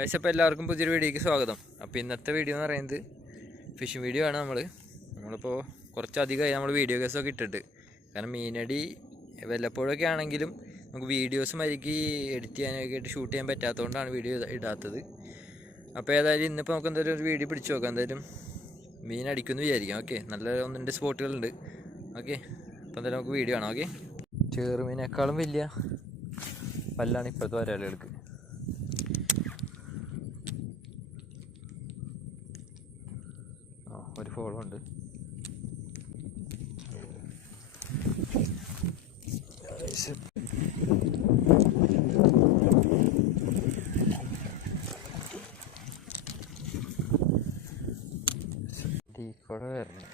Guys, അപ്പോൾ എല്ലാവർക്കും പുതിയൊരു വീഡിയോയ്ക്ക് സ്വാഗതം. അപ്പോൾ ഇന്നത്തെ വീഡിയോ എന്ന് പറയുന്നത് ഫിഷിംഗ് വീഡിയോ ആണ്. നമ്മളിപ്പോൾ കുറച്ചധികമായി നമ്മൾ വീഡിയോ കേസൊക്കെ ഇട്ടിട്ട്. കാരണം മീനടി വല്ലപ്പോഴൊക്കെ ആണെങ്കിലും നമുക്ക് വീഡിയോസ് മരിക്ക് എഡിറ്റ് ചെയ്യാനൊക്കെ ആയിട്ട് ഷൂട്ട് ചെയ്യാൻ പറ്റാത്തതുകൊണ്ടാണ് വീഡിയോ ഇടാത്തത്. അപ്പോൾ ഏതായാലും ഇന്നിപ്പോൾ നമുക്ക് എന്തായാലും ഒരു വീഡിയോ പിടിച്ച് നോക്കാം. എന്തായാലും മീൻ അടിക്കുമെന്ന് വിചാരിക്കാം. ഓക്കെ, നല്ല ഒന്ന് രണ്ട് സ്പോട്ടുകളുണ്ട്. ഓക്കെ, അപ്പോൾ എന്തായാലും നമുക്ക് വീഡിയോ ആണ്. ഓക്കെ, ചെറുമീനേക്കാളും വലിയ പല്ലാണ് ഇപ്പോഴത്തെ വരാലുകൾക്ക്. ഒരു ഫോളോ ഉണ്ട്. കൂടെ വരണം.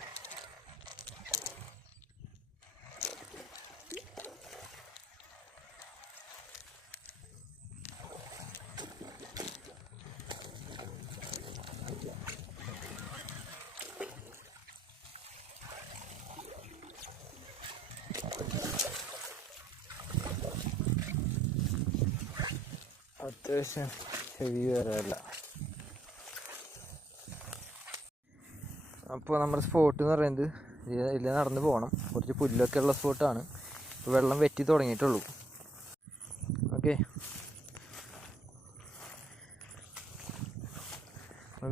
അത്യാവശ്യം ഹെവി വരാറില്ല. അപ്പോൾ നമ്മുടെ സ്പോട്ട് എന്ന് പറയുന്നത് ഇതിൽ നടന്ന് പോകണം. കുറച്ച് പുല്ലൊക്കെ ഉള്ള സ്പോട്ടാണ്. ഇപ്പോൾ വെള്ളം വെറ്റി തുടങ്ങിയിട്ടുള്ളൂ. ഓക്കെ,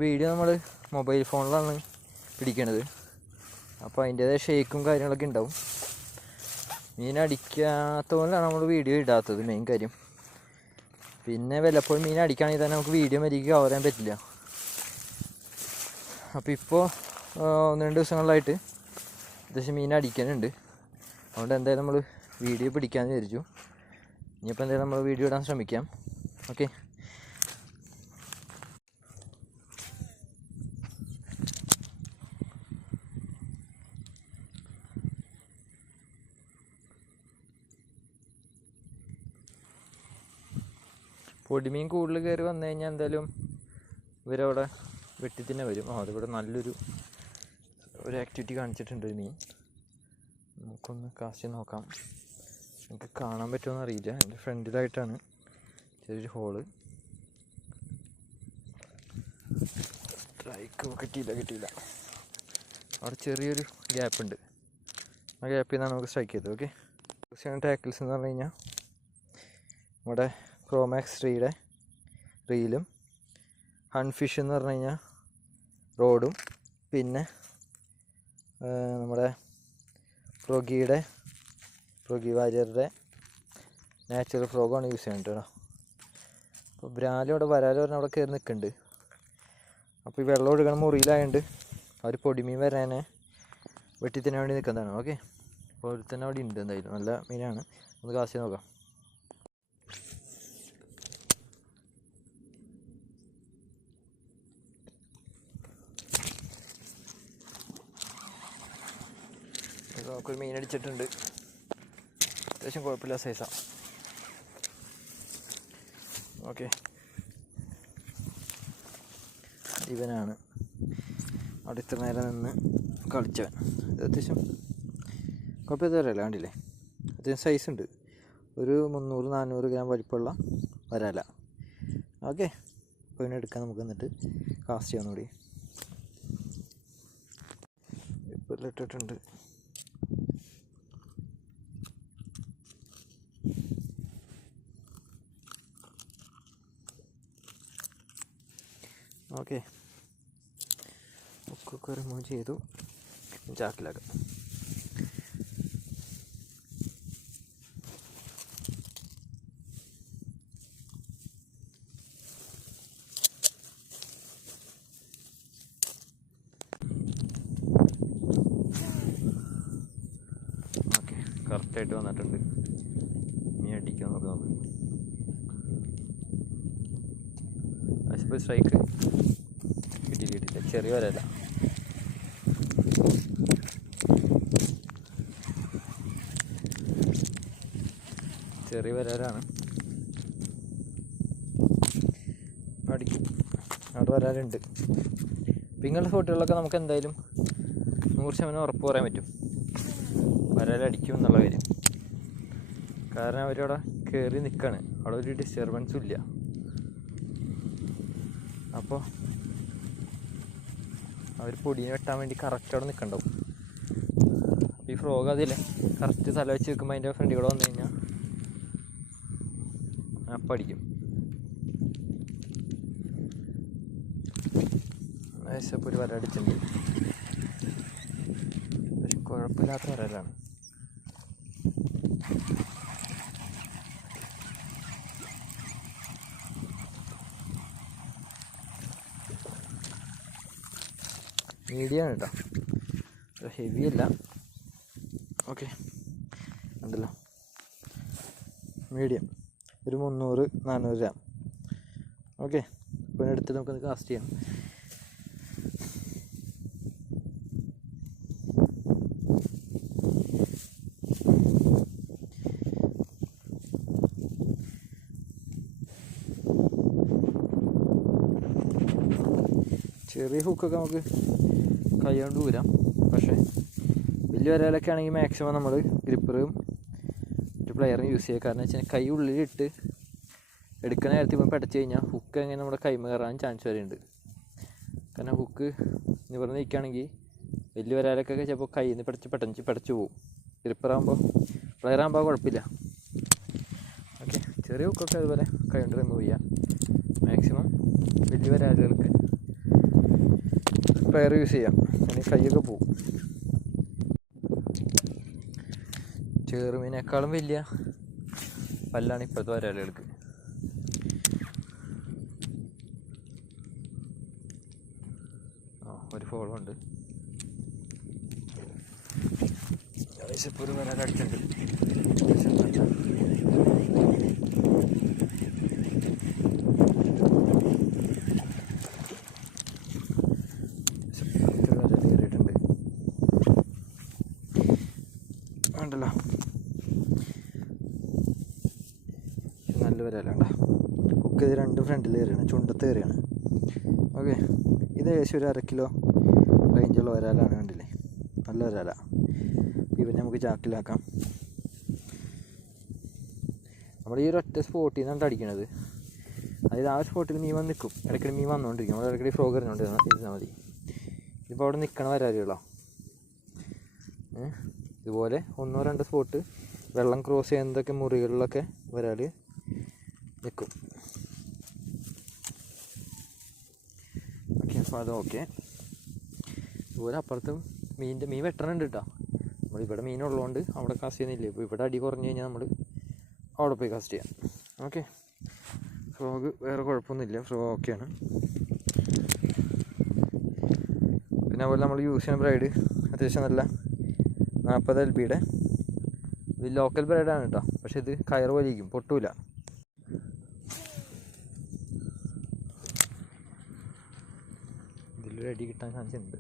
വീഡിയോ നമ്മൾ മൊബൈൽ ഫോണിലാണ് പിടിക്കണത്. അപ്പോൾ അതിൻ്റേതായ ഷേക്കും കാര്യങ്ങളൊക്കെ ഉണ്ടാവും. മീൻ അടിക്കാത്ത പോലെയാണ് നമ്മൾ വീഡിയോ ഇടാത്തത് മെയിൻ കാര്യം. പിന്നെ വല്ലപ്പോഴും മീൻ അടിക്കുകയാണെങ്കിൽ തന്നെ നമുക്ക് വീഡിയോ മരിക്ക് കവർ ചെയ്യാൻ പറ്റില്ല. അപ്പോൾ ഇപ്പോൾ ഒന്ന് രണ്ട് ദിവസങ്ങളിലായിട്ട് അത്യാവശ്യം മീൻ അടിക്കാനുണ്ട്. അതുകൊണ്ട് എന്തായാലും നമ്മൾ വീഡിയോ പിടിക്കാമെന്ന് വിചാരിച്ചു. ഇനിയിപ്പോൾ എന്തായാലും നമ്മൾ വീഡിയോ ഇടാൻ ശ്രമിക്കാം. ഓക്കെ, പൊടിമീൻ കൂടുതൽ കയറി വന്നു കഴിഞ്ഞാൽ എന്തായാലും ഇവരവിടെ വെട്ടി തന്നെ വരും. അതിവിടെ നല്ലൊരു ആക്ടിവിറ്റി കാണിച്ചിട്ടുണ്ട് ഒരു മീൻ. നമുക്കൊന്ന് കാസ്റ്റ് നോക്കാം. നമുക്ക് കാണാൻ പറ്റുമോ എന്നറിയില്ല. എൻ്റെ ഫ്രണ്ടിലായിട്ടാണ് ചെറിയൊരു ഹോള്. സ്ട്രൈക്ക് കിട്ടിയില്ല. അവിടെ ചെറിയൊരു ഗ്യാപ്പ് ഉണ്ട്. ആ ഗ്യാപ്പിൽ നിന്നാണ് നമുക്ക് സ്ട്രൈക്ക് ചെയ്തത്. ഓക്കെ, ടാക്കിൾസ് എന്ന് പറഞ്ഞു കഴിഞ്ഞാൽ നമ്മുടെ പ്രോമാക്സ് 3യുടെ റീലും, ഹൺഫിഷ് എന്ന് പറഞ്ഞു കഴിഞ്ഞാൽ റോഡും, പിന്നെ നമ്മുടെ പ്രൊഗി വാരിയറുടെ നാച്ചുറൽ ഫ്രോഗാണ് യൂസ് ചെയ്യുന്നത് കേട്ടോ. അപ്പോൾ ബ്രാലും അവിടെ വരാലും പറഞ്ഞാൽ അവിടെ കയറി നിൽക്കുന്നുണ്ട്. അപ്പോൾ ഈ വെള്ളം ഒഴുകണ മുറിയിലായതുകൊണ്ട് അവർ പൊടിമീൻ വരാനെ വെട്ടിത്തന്നെ വേണ്ടി നിൽക്കുന്നതാണ്. ഓക്കെ, അപ്പോൾ ഒരു തന്നെ അവിടെ ഉണ്ട്. എന്തായാലും നല്ല മീനാണ്. ഒന്ന് കാശി നോക്കാം. നമുക്കൊരു മീൻ അടിച്ചിട്ടുണ്ട്. അത്യാവശ്യം കുഴപ്പമില്ല സൈസാണ്. ഓക്കെ, ഇവനാണ് അവിടെ ഇത്ര നേരം നിന്ന് കളിച്ചവൻ. ഇത് അത്യാവശ്യം കുഴപ്പമില്ല വരാല. കണ്ടില്ലേ, അത്യാവശ്യം സൈസ് ഉണ്ട്. ഒരു 300-400 ഗ്രാം വലിപ്പമുള്ള വരാല. ഓക്കെ, അപ്പോൾ ഇവനെ എടുക്കാൻ നമുക്ക് എന്നിട്ട് കാസ്റ്റ് ചെയ്യാൻ കൂടി. ഇപ്പോൾ ഇട്ടിട്ടുണ്ട്. ഓക്കെ, ഒക്കെ റിമൂവ് ചെയ്തു. ചാക്കിലാക്കാം. ഓക്കെ, കറക്റ്റായിട്ട് വന്നിട്ടുണ്ട്. മീൻ അടിക്കാൻ നോക്കാം. സ്ട്രൈക്ക് കിട്ടിയില്ല. ചെറിയ വരല്ല. ചെറിയ വരാലാണ്. അടിക്കും. അവിടെ വരാറുണ്ട്. പിങ്ങളുടെ സ്പോട്ടുകളിലൊക്കെ നമുക്ക് എന്തായാലും 100% ഉറപ്പ് പറയാൻ പറ്റും വരാലടിക്കും എന്നുള്ള കാര്യം. കാരണം അവരവിടെ കയറി നിൽക്കുകയാണ്. അവിടെ ഒരു ഡിസ്റ്റർബൻസും ഇല്ല. അപ്പോൾ അവർ പൊടിയെ വെട്ടാൻ വേണ്ടി കറക്റ്റ് അവിടെ നിൽക്കണ്ടാവും. അപ്പോൾ ഈ ഫ്രോഗ് അതില്ലേ കറക്റ്റ് തല വെച്ച് നിൽക്കുമ്പോൾ അതിൻ്റെ ഫ്രണ്ടിൽ കൂടെ വന്നു കഴിഞ്ഞാൽ അപ്പം അടിക്കും. ഇപ്പോൾ ഒരു വര അടിച്ചിട്ടുണ്ട്. പക്ഷെ കുഴപ്പമില്ലാത്ത വരലാണ്. മീഡിയം കേട്ടോ, ഹെവി അല്ല. ഓക്കെ ഉണ്ടല്ലോ, മീഡിയം ഒരു 300-400 ഗ്രാം. ഓക്കെ, അപ്പോൾ എടുത്ത് നമുക്കൊന്ന് കാസ്റ്റ് ചെയ്യാം. ചെറിയ ഹുക്കൊക്കെ നമുക്ക് കൈ കൊണ്ട് ഊരാം. പക്ഷേ വലിയ വരയിലൊക്കെ ആണെങ്കിൽ മാക്സിമം നമ്മൾ ഗ്രിപ്പറും ഒരു പ്ലെയറും യൂസ് ചെയ്യുക. കാരണം വെച്ചാൽ കൈ ഉള്ളിലിട്ട് എടുക്കുന്ന നേരത്തിൽ ഇപ്പം പടച്ചു കഴിഞ്ഞാൽ ഹുക്ക് എങ്ങനെ നമ്മുടെ കൈമ കയറാൻ ചാൻസ് വരെയുണ്ട്. കാരണം ഹുക്ക് നിവർന്ന് നിൽക്കുകയാണെങ്കിൽ വലിയ വരയിലൊക്കെ ചിലപ്പോൾ കയ്യിൽ നിന്ന് പടച്ചു പോകും. ഗ്രിപ്പറാകുമ്പോൾ പ്ലെയറാകുമ്പോൾ കുഴപ്പമില്ല. ഓക്കെ, ചെറിയ ഹുക്കൊക്കെ അതുപോലെ കൈ കൊണ്ട് റിമൂവ് ചെയ്യാം. മാക്സിമം വലിയ വരാലുകൾക്ക് പ്ലെയർ യൂസ് ചെയ്യാം, അല്ലെങ്കിൽ കൈയൊക്കെ പോവും. ചെറുമീനേക്കാളും വലിയ പല്ലാണ് ഇപ്പോഴത്തെ വരാലുകൾക്ക്. ഒരു ഫോളോ ഉണ്ട്. ഇപ്പോൾ ഒരു വരാൽ അടിച്ചിട്ടുണ്ട്. ഉണ്ടല്ലോ, നല്ല വരാലാണ്ട. ഹുക്ക് ഇത് 2 ഫ്രണ്ടിൽ കയറിയാണ്, ചുണ്ടത്ത് കയറിയാണ്. ഓക്കെ, ഇത് ഏകദേശം ഒരു 1/2 കിലോ റേഞ്ചുള്ള വരാലാണ്. കണ്ടില്ലേ, നല്ല വരാല. ഇവനെ നമുക്ക് ചാക്കിലാക്കാം. നമ്മൾ ഈ ഒരൊറ്റ സ്പോട്ടിൽ നിന്നാണ് അടിക്കണത്. അതായത് ആ സ്പോട്ടിൽ മീൻ വന്ന് നിൽക്കും, ഇടയ്ക്കിടെ മീൻ വന്നുകൊണ്ടിരിക്കും. നമ്മൾ ഇടയ്ക്കിടെ ഫ്രോഗ് എറിഞ്ഞുകൊണ്ടിരുന്നാൽ മതി. ഇതിപ്പോൾ അവിടെ നിൽക്കണ വരാലുകളോ. ഇതുപോലെ 1-2 സ്പോട്ട് വെള്ളം ക്രോസ് ചെയ്യുന്നതൊക്കെ മുറികളിലൊക്കെ വരാൽ നിൽക്കും. ഓക്കെ, അപ്പോൾ അത് ഓക്കെ. ഇതുപോലെ അപ്പുറത്തും മീൻ വെട്ടണുണ്ട് കേട്ടോ. നമ്മളിവിടെ മീനുള്ളതുകൊണ്ട് അവിടെ കാസ്റ്റ് ചെയ്യുന്നില്ല. ഇപ്പോൾ ഇവിടെ അടി കുറഞ്ഞു കഴിഞ്ഞാൽ നമ്മൾ അവിടെ പോയി കാസ്റ്റ് ചെയ്യാം. ഓക്കെ, ഫ്രോഗ് വേറെ കുഴപ്പമൊന്നുമില്ല, ഫ്രോഗ് ഓക്കെയാണ്. പിന്നെ അതുപോലെ നമ്മൾ യൂസ് ചെയ്യുന്ന ബ്രൈഡ് അത്യാവശ്യം നല്ല 40 LBയുടെ ഇത് ലോക്കൽ ബ്രൈഡാണ് കേട്ടോ. പക്ഷെ ഇത് കയറ് വലിക്കും, പൊട്ടൂല. ഇതിലൊരു അടി കിട്ടാൻ ചാൻസ് ഉണ്ട്.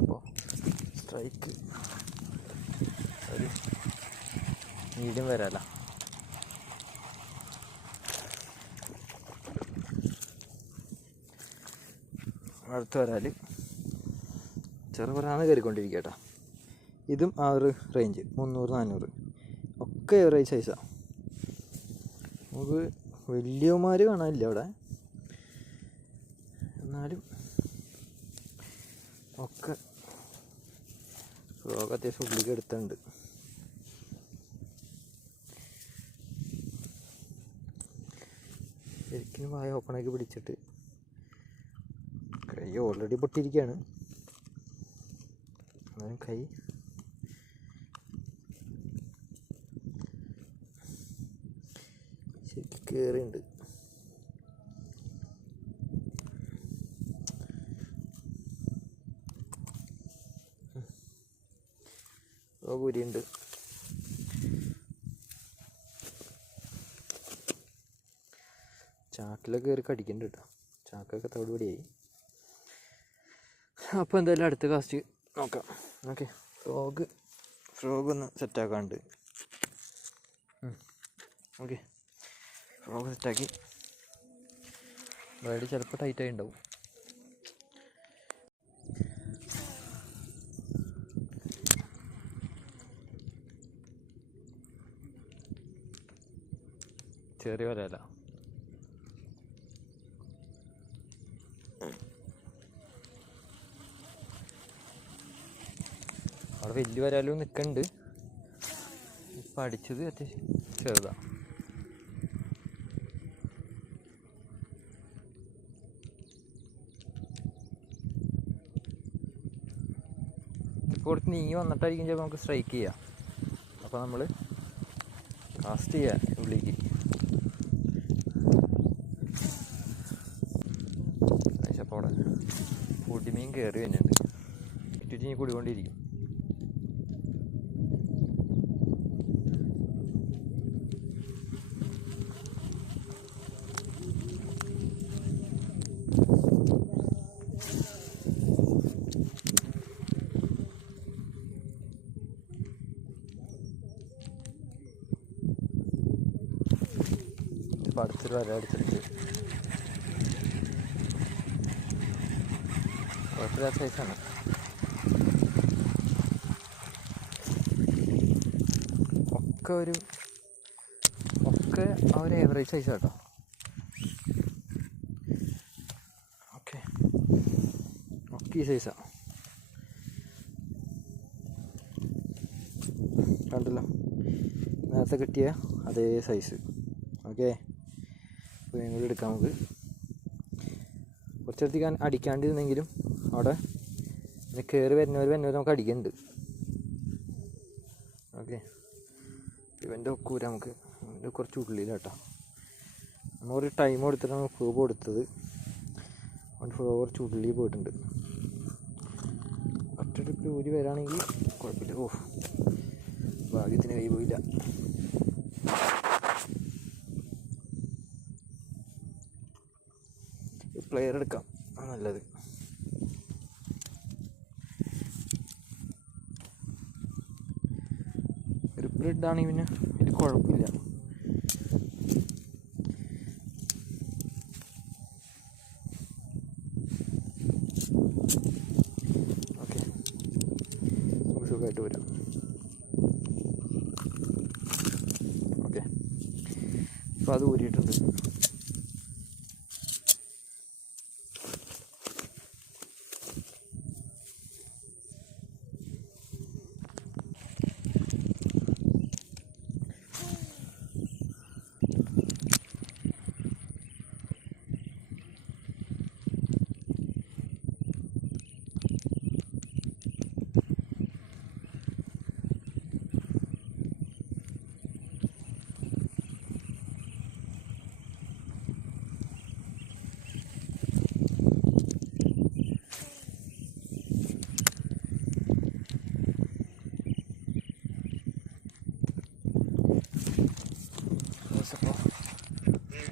അപ്പോൾ സ്ട്രൈക്ക് ഒരു മീഡിയം വരാല. അടുത്ത് വരാൽ ചെറുപറാന്ന് കയറിക്കൊണ്ടിരിക്കുക കേട്ടോ. ഇതും ആ ഒരു റേഞ്ച് 300-400 ഒക്കെ ഏവറേജ് സൈസാണ്. നമുക്ക് വലിയമാർ കാണാനില്ല അവിടെ, എന്നാലും ഒക്കെ ഫ്രോഗ് അത്യാവശ്യം ഉള്ളിലേക്ക് എടുത്തുണ്ട്. ശരിക്കും വായ ഓപ്പണാക്കി പിടിച്ചിട്ട് കൈ ഓൾറെഡി പൊട്ടിയിരിക്കുകയാണ്. എന്നാലും കൈ ശരിക്കും കയറിയുണ്ട്. കുരിയുണ്ട്. ചാക്കിലൊക്കെ കയറി കടിക്കുന്നുണ്ട് കേട്ടോ. ചാക്കൊക്കെ തവിടുപടിയായി. അപ്പോൾ എന്തായാലും അടുത്ത കാസ്റ്റ് നോക്കാം. ഓക്കെ, ഫ്രോഗ് ഒന്ന് സെറ്റാക്കാണ്ട്. ഓക്കെ, ഫ്രോഗ് സെറ്റാക്കി. ബ്രൈഡ് ചിലപ്പോൾ ടൈറ്റായി ഉണ്ടാവും. ചെറിയ വരാല. അവിടെ വലിയ വരാലും നിൽക്കുന്നുണ്ട്. ഇപ്പം അടിച്ചത് അത്യാവശ്യം ചെറുതാണ്. ഇപ്പോൾ കൊടുത്ത് നീങ്ങി വന്നിട്ടായിരിക്കും ചിലപ്പോൾ നമുക്ക് സ്ട്രൈക്ക് ചെയ്യാം. അപ്പോൾ നമ്മൾ കാസ്റ്റ് ചെയ്യാം ഉള്ളിലേക്ക്. അപ്പോൾ അവിടെ പൊടിമീൻ കയറി വരുന്നുണ്ട്. ചുറ്റി കൂടിക്കൊണ്ടിരിക്കും. ഇപ്പോൾ അടുത്തൊരു വര അടിച്ചെടുത്ത് കുഴപ്പമില്ലാത്ത സൈസാണ്. ഒക്കെ ആ ഒരു ഏവറേജ് സൈസ് കേട്ടോ. ഒക്കെ ഈ സൈസാണ്. കണ്ടല്ലോ, നേരത്തെ കിട്ടിയ അതേ സൈസ്. ഓക്കെ, അപ്പോൾ ഞങ്ങൾ എടുക്കാം. നമുക്ക് കുറച്ചധികം അടിക്കാണ്ടിരുന്നെങ്കിലും അവിടെ കയറി വരുന്നവർ നമുക്ക് അടിക്കുന്നുണ്ട്. ഓക്കെ, ഇവൻ്റെ ഒക്കൂര നമുക്ക് ഇവൻ്റെ കുറച്ച് ഉള്ളിലാട്ടോ. നമ്മളൊരു ടൈം കൊടുത്തിട്ടാണ് ഫ്ലൂ കൊടുത്തത്. അവൻ ഫ്ലോ കുറച്ച് ഉള്ളിൽ പോയിട്ടുണ്ട്. ഒറ്റ ഊരി വരാണെങ്കിൽ കുഴപ്പമില്ല. ഓ, ഭാഗ്യത്തിന് കൈ പോയില്ല. പ്ലെയർ എടുക്കാം, നല്ലത്. റിപ്പിലിട്ടാണെങ്കിൽ പിന്നെ വലിയ കുഴപ്പമില്ല. ഓക്കെ, സുഖമായിട്ട് വരാം. ഓക്കെ, ഇപ്പോൾ അത് ഊരിയിട്ടുണ്ട്.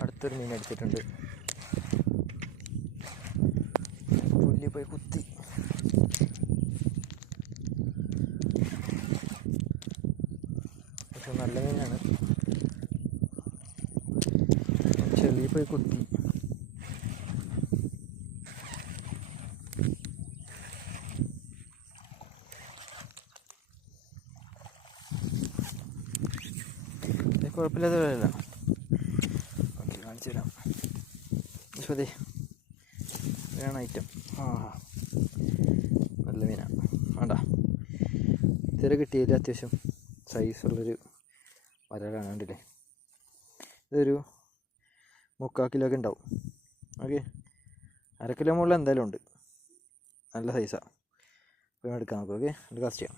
അടുത്തൊരു മീൻ അടിച്ചിട്ടുണ്ട്. പുല്ലിൽ പോയി കുത്തി. പക്ഷെ നല്ല മീനാണ്. ചെളിയിൽ പോയി കുത്തി. കുഴപ്പമില്ലാത്ത കാര്യമല്ല. ഓക്കെ, കാണിച്ചു തരാം. അതെ, വേണം ഐറ്റം. ആ, നല്ല മീനാണ്. വേണ്ട, ഇതുവരെ കിട്ടിയതിൽ അത്യാവശ്യം സൈസുള്ളൊരു വരലാണ്. കണ്ടില്ലേ, ഇതൊരു 3/4 കിലോ ഒക്കെ ഉണ്ടാവും. ഓക്കെ, 1/2 കിലോ മുകളിൽ എന്തായാലും ഉണ്ട്. നല്ല സൈസാണ്. അപ്പോൾ എടുക്കാം നമുക്ക്. ഓക്കെ, എന്നിട്ട് കാസ്റ്റ് ചെയ്യാം.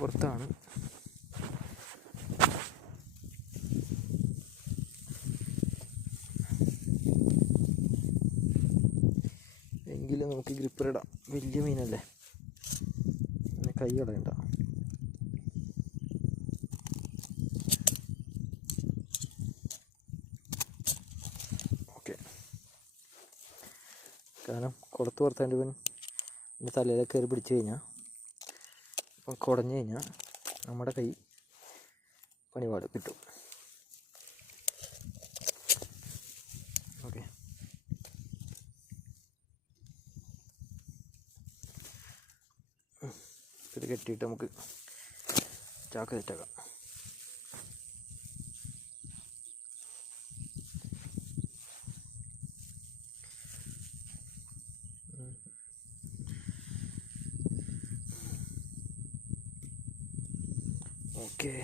പുറത്താണ്. എങ്കിലും നമുക്ക് ഗ്രിപ്പർ ഇടാം. വലിയ മീനല്ലേ, കൈ കളയണ്ട. ഓക്കെ, കാരണം കുളത്ത് പുറത്താണ്ട് ഇവൻ എൻ്റെ തലയിലൊക്കെ കയറി പിടിച്ചു കഴിഞ്ഞാൽ, അപ്പം കുടഞ്ഞു കഴിഞ്ഞാൽ നമ്മുടെ കൈ പണിപാട് കിട്ടും. ഓക്കെ. ഇത് കെട്ടിയിട്ട് നമുക്ക് ചാക്ക് സെറ്റാക്കാം. ഓക്കെ,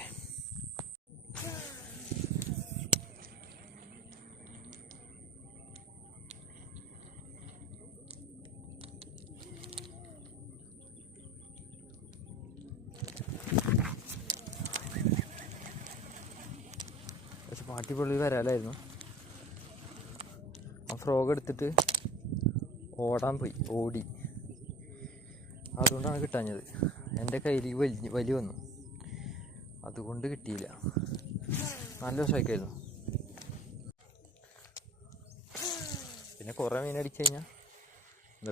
പക്ഷെ പാട്ടിപ്പുള്ളി വരാലായിരുന്നു. ആ ഫ്രോഗ് എടുത്തിട്ട് ഓടി, അതുകൊണ്ടാണ് കിട്ടാഞ്ഞത്. എൻ്റെ കയ്യിൽ വലി വന്നു, അതുകൊണ്ട് കിട്ടിയില്ല. നല്ല സ്ട്രൈക്കായിരുന്നു. പിന്നെ കുറേ മീൻ അടിച്ചു കഴിഞ്ഞാൽ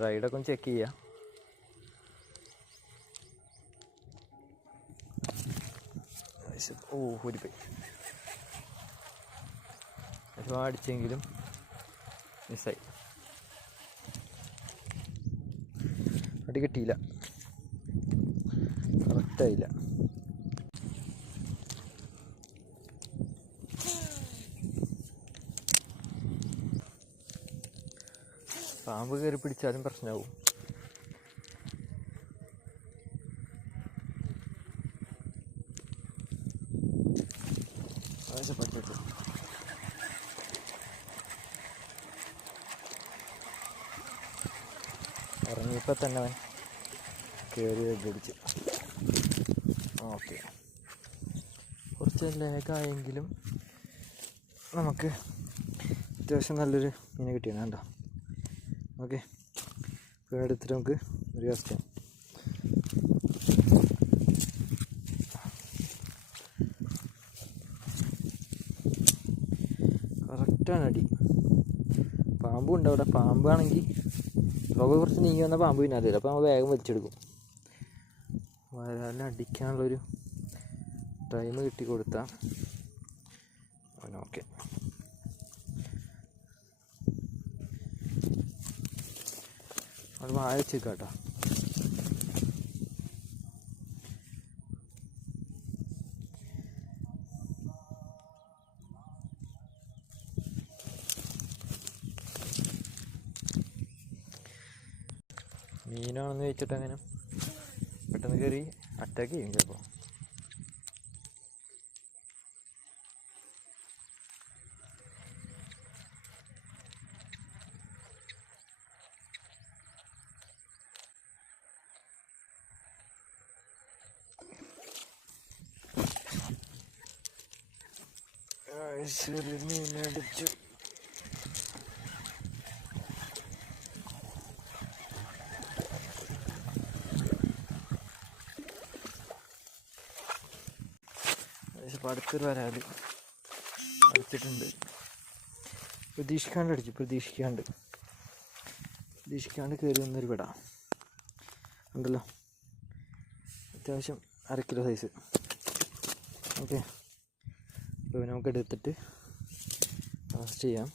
റൈഡൊക്കെ ഒന്ന് ചെക്ക് ചെയ്യാം. ഊരിപ്പോയി. ഒരുപാട് അടിച്ചെങ്കിലും മിസ്സായി, അടി കിട്ടിയില്ല, കറക്റ്റായില്ല. പാമ്പ് കയറി പിടിച്ചാലും പ്രശ്നമാവും. പറ്റിട്ടു ഇറങ്ങിയപ്പോൾ തന്നെ അവൻ കയറി പിടിച്ചു. ഓക്കെ, കുറച്ച് ലേഖായെങ്കിലും നമുക്ക് അത്യാവശ്യം നല്ലൊരു മീനെ കിട്ടിയാണ്. കണ്ടോ? ഓക്കെ, ഇപ്പോൾ എടുത്തിട്ട് നമുക്ക് ഒരു കാസ്റ്റ് ചെയ്യാം. കറക്റ്റാണ് അടി. പാമ്പും ഉണ്ട് അവിടെ. പാമ്പാണെങ്കിൽ ലോകം കുറച്ച് നീങ്ങി വന്ന പാമ്പ് പിന്നാലെ, അപ്പോൾ നമ്മൾ വേഗം വലിച്ചെടുക്കും. വരാൻ അടിക്കാനുള്ളൊരു ടൈം കിട്ടി കൊടുത്താൽ അവനോക്കെ. അവിടെ വായ വെച്ചേക്കാം കേട്ടോ. മീനാണെന്ന് വെച്ചിട്ട് അങ്ങനെ പെട്ടെന്ന് കയറി അറ്റാക്ക് ചെയ്യും ചിലപ്പോൾ. ശരി, മീനടിച്ചു. അപ്പോൾ അടുത്തൊരു വരാല് അടിച്ചിട്ടുണ്ട്. പ്രതീക്ഷിക്കാണ്ട് കയറി വന്നൊരു വിട ഉണ്ടല്ലോ, അത്യാവശ്യം 1/2 കിലോ സൈസ്. ഓക്കെ, അപ്പോൾ നമുക്ക് എടുത്തിട്ട് കാസ്റ്റ് ചെയ്യാം.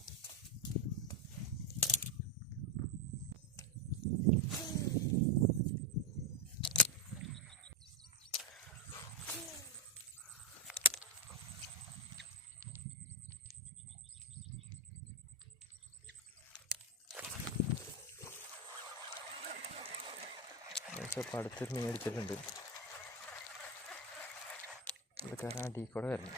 അപ്പോൾ അടുത്തൊരു മീൻ അടിച്ചിട്ടുണ്ട്. ഇത് കാരണം അടി കൂടെ വരണം.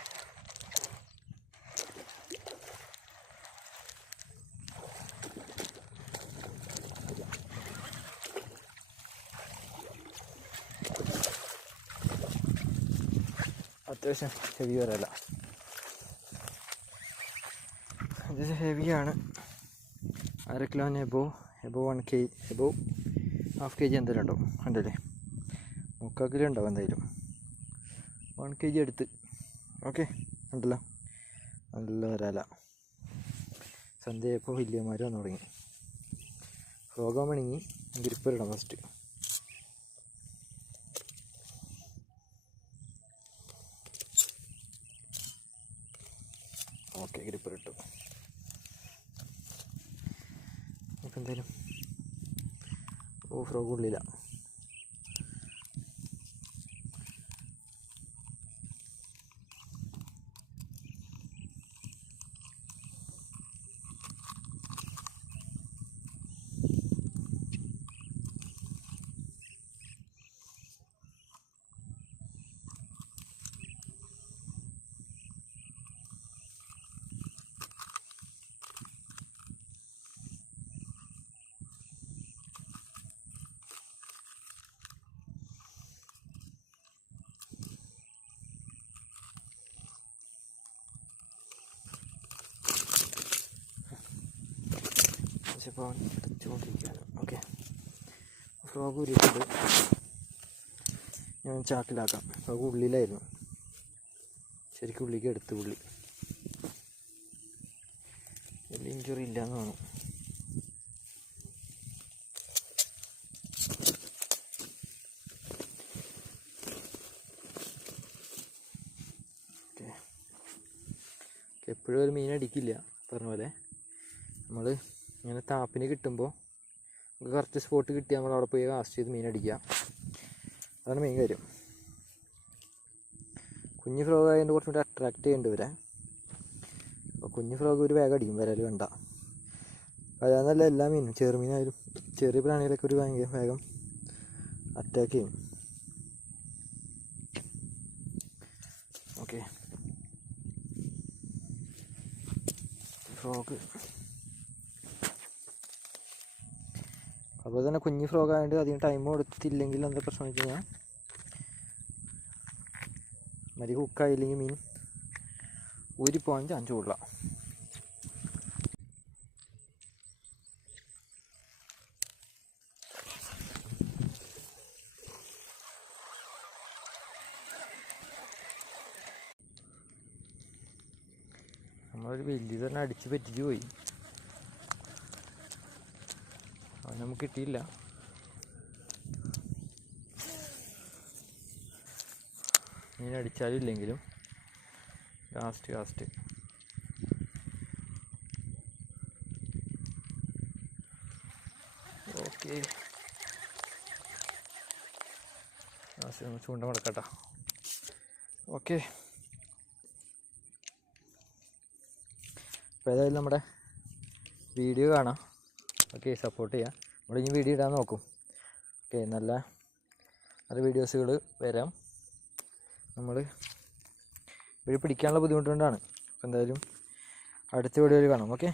അത്യാവശ്യം ഹെവി വരല്ല, ഇത് ഹെവിയാണ്. 1/2 കിലോന് എബോവ് 1 kg, എബോവ് 1/2 kg എന്തായാലും ഉണ്ടാവും. ഉണ്ടല്ലേ, 3/4 കിലോ ഉണ്ടാവും എന്തായാലും. 1 kg എടുത്ത്. ഓക്കെ, ഉണ്ടല്ലോ, നല്ല വരാല. സന്ധ്യയപ്പോൾ വലിയമാർ വന്നു തുടങ്ങി. ഫ്രോഗാൻ വേണമെങ്കിൽ ഗ്രിപ്പറിടാം ഫസ്റ്റ്. ഓക്കെ, ഗ്രിപ്പറിട്ടു. നമുക്ക് എന്തായാലും ഫ്രോഗ് ഉള്ളില്ല. അപ്പോൾ അടച്ചുകൊണ്ടിരിക്കുകയാണ്. ഓക്കെ, ഫ്രോഗ് ഉരുട്ടിട്ട് ഞാൻ ചാക്കിലാക്കാം. ഫ്രോഗ് ഉള്ളിലായിരുന്നു, ശരിക്കും ഉള്ളിലേക്ക് എടുത്ത് പുള്ളി വലിയ ഇഞ്ചുറി ഇല്ലയെന്ന് തോന്നുന്നു. ഓക്കെ, എപ്പോഴും ഒരു മീൻ അടിക്കില്ല. പറഞ്ഞ പോലെ നമ്മൾ ഇങ്ങനെ താപ്പിന് കിട്ടുമ്പോൾ നമുക്ക് കറക്റ്റ് സ്പോട്ട് കിട്ടിയാൽ നമ്മൾ അവിടെ പോയി കാസ്റ്റ് ചെയ്ത് മീൻ അടിക്കുക. അതാണ് മെയിൻ കാര്യം. കുഞ്ഞ് ഫ്രോഗ് ആയതുകൊണ്ട് കുറച്ചും കൂടി അട്രാക്റ്റ് ചെയ്യേണ്ടി വരാം. അപ്പോൾ കുഞ്ഞ് ഫ്രോഗ് ഒരു വേഗം അടിക്കും, വരാൽ വേണ്ട. വരാന്നല്ല, എല്ലാ മീനും ചെറുമീനായാലും ചെറിയ പ്രാണികളൊക്കെ ഒരു ഭയങ്കര വേഗം അറ്റാക്ക് ചെയ്യും. ഓക്കെ, ഫ്രോഗ് അതുപോലെ തന്നെ കുഞ്ഞ് ഫ്രോഗ് ആയതുകൊണ്ട് അധികം ടൈം കൊടുത്തില്ലെങ്കിൽ എന്താ പ്രശ്നം വെച്ച് കഴിഞ്ഞാൽ മതി കുക്കായില്ലെങ്കിൽ മീൻ ഊരിപ്പോകാൻ ചാൻസ് കൂടുതലാണ്. നമ്മളൊരു വലിയ തന്നെ അടിച്ച് പറ്റിച്ച് പോയി, അത് നമുക്ക് കിട്ടിയില്ല. മീൻ അടിച്ചാലും ഇല്ലെങ്കിലും കാസ്റ്റ് ഓക്കെ. ചൂണ്ട മുടക്കട്ടോ. ഓക്കെ, അപ്പോൾ ഏതായാലും നമ്മുടെ വീഡിയോ കാണാം. ഓക്കെ, സപ്പോർട്ട് ചെയ്യാം. നമ്മളിനി വീഡിയോ ഇടാൻ നോക്കും. ഓക്കെ, നല്ല നല്ല വീഡിയോസുകൾ വരാം. നമ്മൾ ഇവിടെ പിടിക്കാനുള്ള ബുദ്ധിമുട്ടുകൊണ്ടാണ്. അപ്പോൾ എന്തായാലും അടുത്ത വീഡിയോയിൽ കാണാം. ഓക്കെ.